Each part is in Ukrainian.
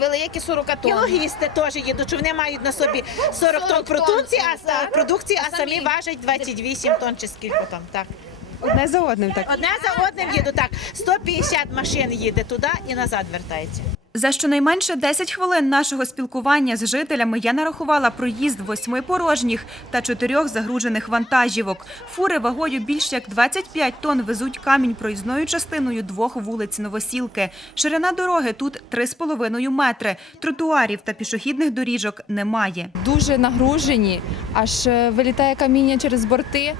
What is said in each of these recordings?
великі 40 І логісти теж їдуть, що вони мають на собі 40 тонн продукції, а, продукції, а самі? важать 28 тонн чи скільки там. Так. Одне за одним так. Одне за одним їду так. 150 машин їде туди і назад вертається. За щонайменше 10 хвилин нашого спілкування з жителями я нарахувала проїзд восьми порожніх та чотирьох загружених вантажівок. Фури вагою більш як 25 тонн везуть камінь проїзною частиною двох вулиць Новосілки. Ширина дороги тут 3,5 метри. Тротуарів та пішохідних доріжок немає. Дуже нагружені, аж е, вилітає каміння через борти,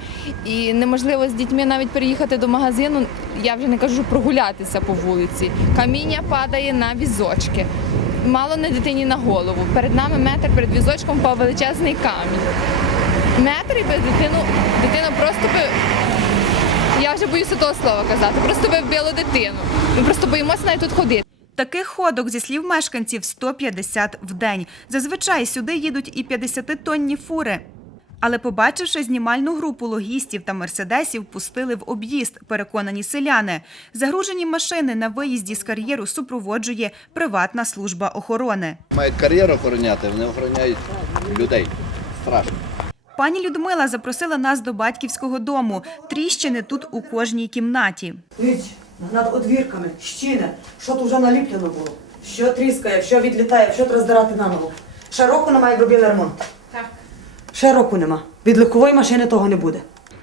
і неможливо з дітьми навіть переїхати до магазину. Я вже не кажу прогулятися по вулиці. Каміння падає на візочки. Мало не дитині на голову. Перед нами метр перед візочком впав величезний камінь. Метр і без дитину, дитину просто би. Я вже боюся того слова казати. Просто би вбило дитину. Ми просто боїмося навіть тут ходити. Таких ходок, зі слів мешканців, 150 в день. Зазвичай сюди їдуть і 50-тонні фури. Але побачивши знімальну групу логістів та мерседесів, пустили в об'їзд, переконані селяни. Загружені машини на виїзді з кар'єру супроводжує приватна служба охорони. Мають кар'єру охороняти, вони охороняють людей. Страшно. Пані Людмила запросила нас до батьківського дому. Тріщини тут у кожній кімнаті. Дивіться, над одвірками, щіни, що тут вже наліплено було, що тріскає, що відлітає, що треба здирати наново. Ще року немає, робили ремонт. Так. Ще року нема. Від легкової машини того не буде.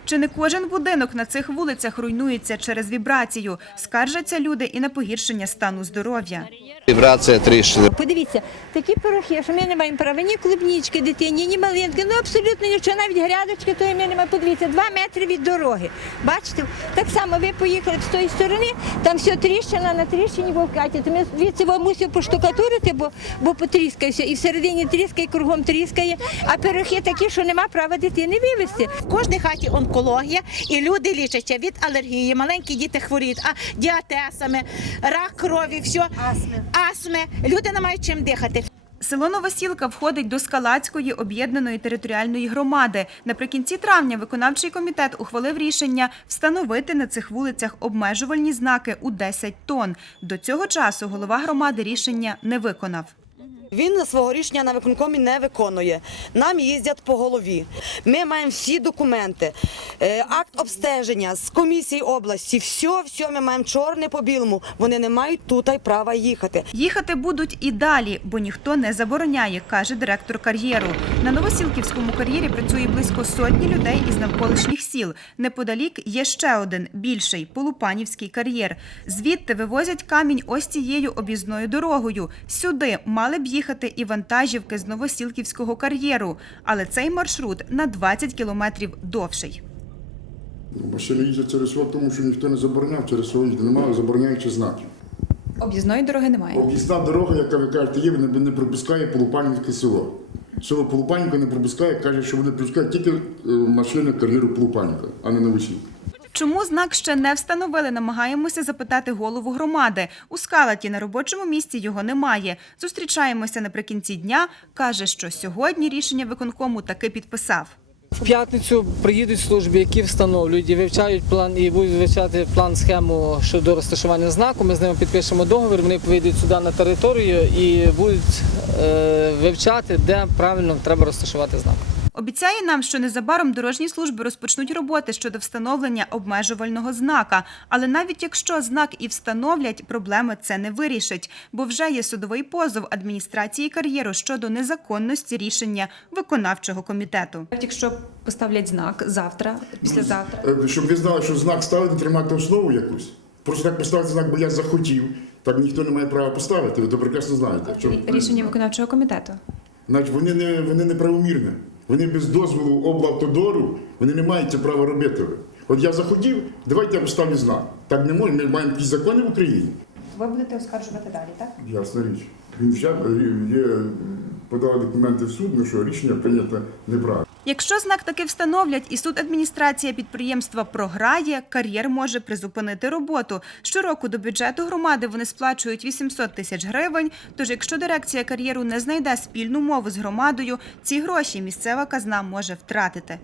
Чи не кожен будинок на цих вулицях руйнується через вібрацію? Скаржаться люди і на погіршення стану здоров'я. Вібрація тріщини. Подивіться, такі пирохи, що ми не маємо права ні клубнічки дитині, ні малинки, ну абсолютно нічого, навіть грядочки, то ми не маємо. Подивіться, два метри від дороги. Бачите, так само ви поїхали з тої сторони, там все тріщина на тріщині вовкаті. То ми звідси вам мусимо поштукатурити, бо, бо потріскає все. І всередині тріскає, кругом тріскає, а пирохи такі, що нема права дитини вивезти. В кожній хаті онкологія, і люди лічаться від алергії, маленькі діти хворіють, а діатезами, рак крові, все. Астми. Астми. Люди не мають чим дихати. Село Новосілка входить до Скалацької об'єднаної територіальної громади. Наприкінці травня виконавчий комітет ухвалив рішення встановити на цих вулицях обмежувальні знаки у 10 тонн. До цього часу голова громади рішення не виконав. Він свого рішення на виконкомі не виконує. Нам їздять по голові. Ми маємо всі документи, акт обстеження з комісії області. Все, все ми маємо чорне по білому. Вони не мають тут й права їхати. Їхати будуть і далі, бо ніхто не забороняє, каже директор кар'єру. На Новосілківському кар'єрі працює близько сотні людей із навколишніх сіл. Неподалік є ще один більший Полупанівський кар'єр. Звідти вивозять камінь ось цією об'їзною дорогою. Сюди мали б їхати і вантажівки з Новосілківського кар'єру, але цей маршрут на 20 кілометрів довший. Машини їздять через село, тому що ніхто не забороняв, через село немає забороняючих знаків. Об'їзної дороги немає. Об'їзна дорога, яка ви кажете, є, не, не пропускає Полупанівське село. Село Полупанівка не пропускає, каже, що вони пропускають тільки е, машини кар'єру Полупанівка, а не Новосілка. Чому знак ще не встановили, намагаємося запитати голову громади. У скалаті на робочому місці його немає. Зустрічаємося наприкінці дня. Каже, що сьогодні рішення виконкому таки підписав. В п'ятницю приїдуть служби, які встановлюють і вивчають план і будуть вивчати план схему щодо розташування знаку. Ми з ними підпишемо договір. Вони поїдуть сюди на територію і будуть е, вивчати, де правильно треба розташувати знак. Обіцяє нам, що незабаром дорожні служби розпочнуть роботи щодо встановлення обмежувального знака. Але навіть якщо знак і встановлять, проблеми це не вирішить, бо вже є судовий позов адміністрації кар'єру щодо незаконності рішення виконавчого комітету. Якщо поставлять знак завтра, післязавтра. Е, Щоб ви знали, що знак ставити, тримати основу якусь. Просто так поставити знак, бо я захотів, так ніхто не має права поставити, ви то прекрасно знаєте. Що, Рішення виконавчого комітету. Значить, вони не вони неправомірні. Вони без дозволу облавтодору, вони не мають це права робити. От я захотів, давайте я поставлю знак. Так не можна, ми маємо якісь закони в Україні. Ви будете оскаржувати далі, так? Ясна річ. Він взяв, є, подали документи в суд, ну що рішення прийнято неправильно. Якщо знак таки встановлять і суд адміністрація підприємства програє, кар'єр може призупинити роботу. Щороку до бюджету громади вони сплачують 800 тисяч гривень. Тож, якщо дирекція кар'єру не знайде спільну мову з громадою, ці гроші місцева казна може втратити.